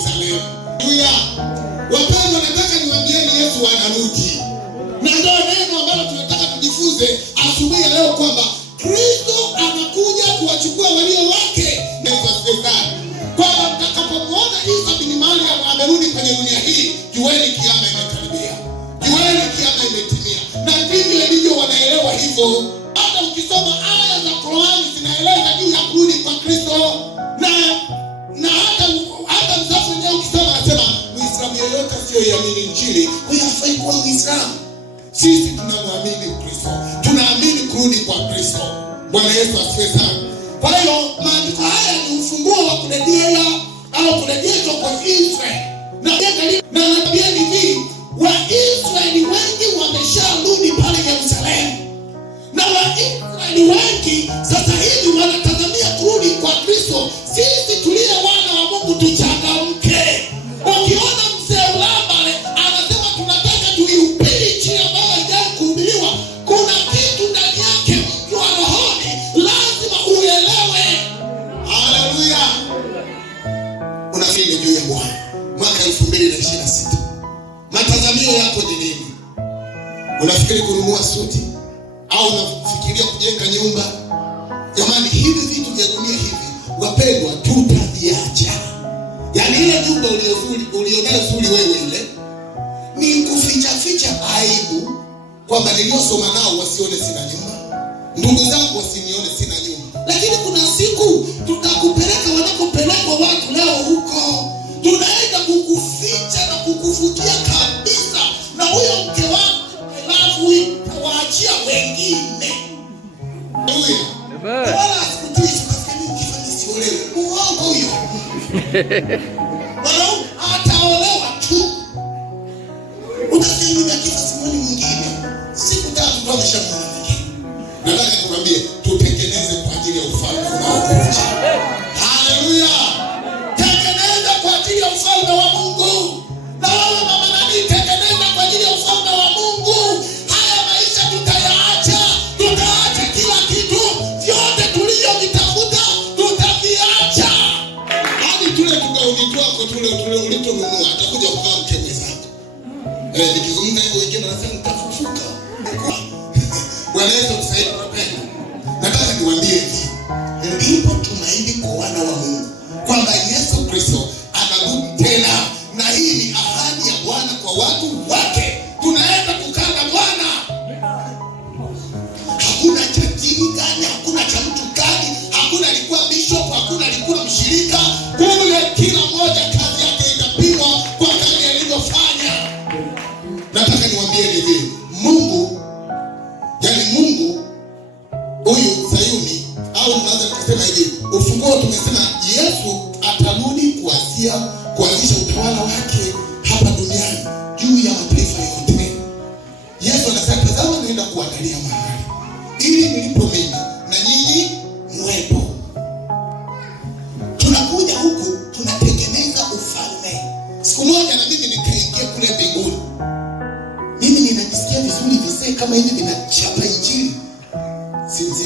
Yerusalemu. Haleluya. Wapendwa, nataka niwaambieni Yesu anarudi. Na ndio neno ambalo tunataka tujifunze asubuhi ya leo kwamba Kristo anakuja kuwachukua walio wake. Kwamba mtakapomuona Isa bin Maryam amerudi kwenye dunia hii, jueni kiama imekaribia. Jueni kiama imetimia. Na ndivyo ilivyo wanaelewa hivyo. Hata ukisoma aya za Qur'ani zinaeleza juu ya kurudi kwa Kristo. Na hata msafu wenyewe ukisoma anasema Muislamu yeyote asiyoiamini Injili huyo hafai kuwa Muislamu. Sisi tunamwamini Kristo. Tunaamini kurudi kwa Kristo. Bwana Yesu asifiwe sana. Kwa hiyo maandiko haya ni ufunguo wa kurejea au kurejeshwa kwa Israeli. Na natabia hivi, Waisraeli wengi wamesharudi pale Yerusalemu. Na Waisraeli wengi sasa hivi wanatazamia kurudi kwa Kristo. Sisi tulie wana wa Mungu tuchangamke. Ukiona mzee Ulambale anasema tunataka tuihubiri Injili ambayo haijawahi kuhubiriwa, kuna kitu ndani yake mtu wa rohoni lazima uelewe. Haleluya. Unafikiri juu ya Bwana mwaka 2026. Matazamio yako ni nini? Unafikiri kununua suti au unafikiria kujenga nyumba? Jamani, hivi vitu vya dunia hivi, wapendwa, tutaviacha. Yaani ile nyumba ulionayo zuri wewe ile ni kuficha aibu kwamba niliosoma nao wasione sina nyumba, ndugu zangu wasinione sina nyumba. Lakini kuna siku tutakupeleka wanakopelekwa watu leo huko. Tunaenda kukuficha na kukufukia kabisa, na huyo mke wako alafu utawaachia wengine. Wala sikutishi kaskani ukifanya siolewe. Uongo huyo. Wanaume ataolewa tu. Unasema kifa simoni mwingine. Siku tatu tu ameshamwona mwingine. Nataka nikwambie tutengeneze kwa ajili ya ufalme unaokuja. Haleluya. Tengeneza kwa ajili ya ufalme wa Mungu. Na wewe mama nani, tengeneza kwa ajili ya ufalme wa Mungu. Haya maisha tutayaacha. Tutaacha kila kitu. Vyote tulivyovitafuta tutaviacha. Hadi tule tugauni twako tule ulitonunua atakuja kuvaa mke mwenzako. Nikizungumza hivyo wengine wanasema nitafufuka. Bwana Yesu tusaidie wapendwa. Nataka niwaambie hivi. Ndipo tumaini kwa wana wa Mungu kwamba Yesu Kristo anarudi tena, na hii ni ahadi ya Bwana kwa watu wake. Tunaenda kukaa na Bwana. Hakuna cha dini gani, hakuna cha mtu gani, hakuna alikuwa bishop, hakuna alikuwa mshirika. Kule kila mmoja kazi yake inapimwa kwa kazi aliyofanya. Nataka niwaambie hivi, Mungu huyu Sayuni, au tunaweza kusema hivi, ufunguo tumesema Yesu atarudi kuanzisha utawala wake hapa duniani juu ya mataifa yote. Yesu anasema tazama naenda kuandalia mahali ili nilipo mimi na nyinyi muwepo. Tunakuja huku tunatengeneza ufalme. Siku moja na mimi nikaingia kule mbinguni. Mimi ninajisikia vizuri visee kama hivi vinachapa Injili.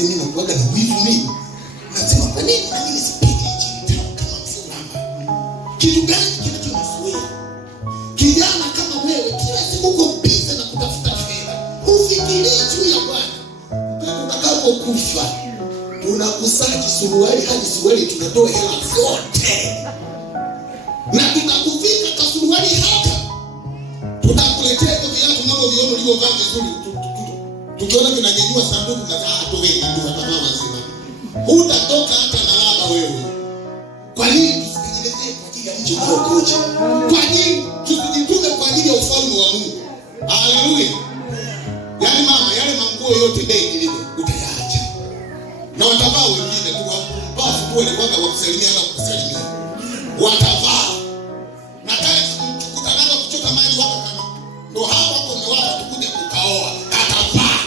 Mimi nakuaga na wivu mimi. Nasema kwa nini na mimi sipige Injili tena kama mfulana? Kitu gani kinachonizuia? Kijana kama wewe kila siku uko busy na kutafuta fedha. Ufikirie juu ya Bwana. Utakapokufa tunakusaji suruali hadi suruali tunatoa hela zote. Na tunakuvika kasuruali hapa. Tunakuletea kwa viatu navyo viono ulivyovaa vizuri. Tukiona vinanyanyua sanduku na wewe ndio watamaa wazima. Hutatoka hata na laba wewe. Kwa nini tusijilete kwa ajili ya mji unaokuja? Kwa nini tusijitume kwa ajili ya ufalme wa Mungu? Haleluya. Yaani mama, yale manguo yote bei ile utayaacha. Na watavaa wengine tu basi tu wale kwanza wakusalimia na kukusalimia. Watavaa. Na kale tukutanaga kuchota maji wako kama. Ndio hapo umewapa tukuje kukaoa. Atavaa.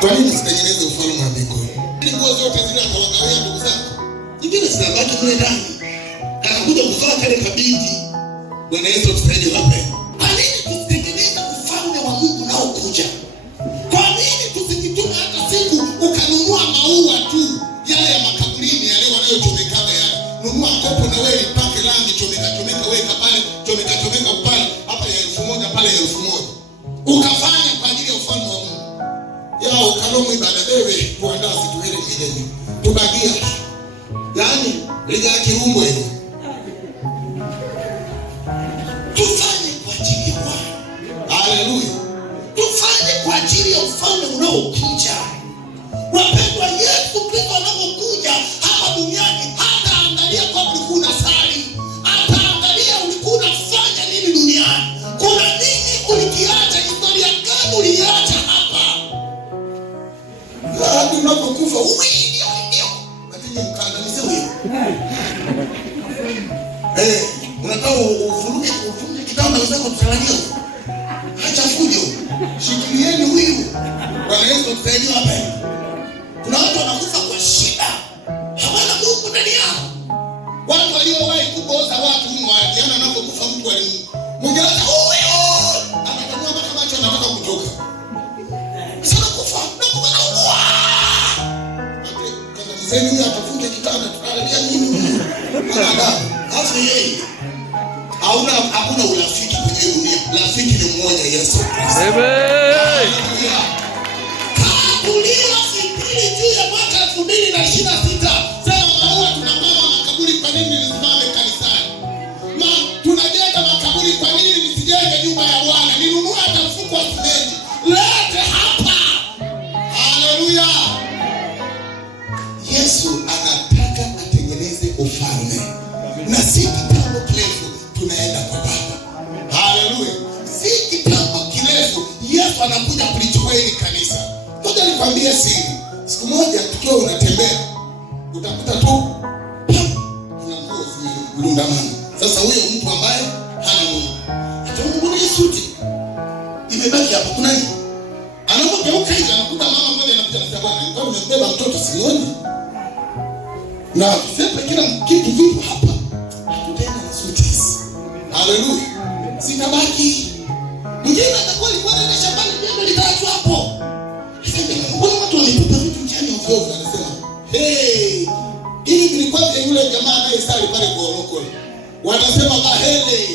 Kwa nini sitengeneze ufalme wa mbinguni? Nguo zote zile atawagawia ndugu zako. Nyingine zinabaki kule ndani. Anakuja kuvaa kale kabindi. Bwana Yesu tusaidie wapendwa. Kwa nini tusitengeneze ufalme wa Mungu nao kuja? Kwa nini tusijitume hata siku ukanunua maua tu yale ya makaburini yale wanayotumia ukafanya kwa ajili ya ufalme wa Mungu. Ya ukalomu ibada wewe kuandaa situwele milele. Tubagia. Yaani liga kiungo hiyo. Tufanye kwa ajili ya Bwana. Haleluya. Tufanye kwa ajili ya ufalme unaokuja. Wapendwa, Yesu Kristo anapokuja hapa duniani hataangalia kwa ulikuwa unasali, hataangalia ulikuwa unafanya nini duniani. Kuna nini ulikiacha, historia gani uliacha hapa? Hadi unapokufa ndio atije mkandamize wewe. Unataka ufuruke kitanda wenzako tusalimie. Acha fujo. Shikilieni huyu. Bwana Yesu tusaidie hapa. Kuna watu wanakufa kwa shida. Hawana Mungu ndani yao. Watu waliowahi kuboza watu mwadiana anapokufa mtu mwingine huyo anatanua mpaka macho anataka kutoka. Sasa kufa nakuwa. Kama mzee huyu atafunga kitanda tunalia nini? Hata yeye hakuna urafiki kwenye dunia. Rafiki ni mmoja, Yesu Kristo. Amen. Kabulio sipili juu ya mwaka 2026. Sema maua tunapama makaburi, kwa nini nisimame kanisani? Tunajenga makaburi, kwa nini nisijenge nyumba ya Bwana? Ninunue hata mfuko wa simenti. Lete hapa. Haleluya. Yesu anataka atengeneze ufalme. Na si kitambo kirefu tunaenda kwa Baba. Haleluya. Si kitambo kirefu Yesu anakuja kulichukua hili kanisa. Ngoja nikwambie siri. Siku moja tukiwa unatembea utakuta tu kuna nguo zimerundamana. Sasa huyo mtu ambaye hana Mungu, hata Mungu ni suti imebaki hapo. Kuna nini? Anapogeuka hivi anakuta mama mmoja anakuja anasema, Bwana, nilikuwa nimebeba mtoto sioni. Na sasa kila kitu vipo hapa. Tutaenda na suti. Haleluya. Sitabaki. Mwingine atakuwa alikuwa anaenda shambani ndio litaachwa hapo. Mbona watu wamekuta vitu njiani ovyo ovyo? Anasema, hivi nilikuwa yule jamaa anayesali pale Goroko. Wanasema bahele.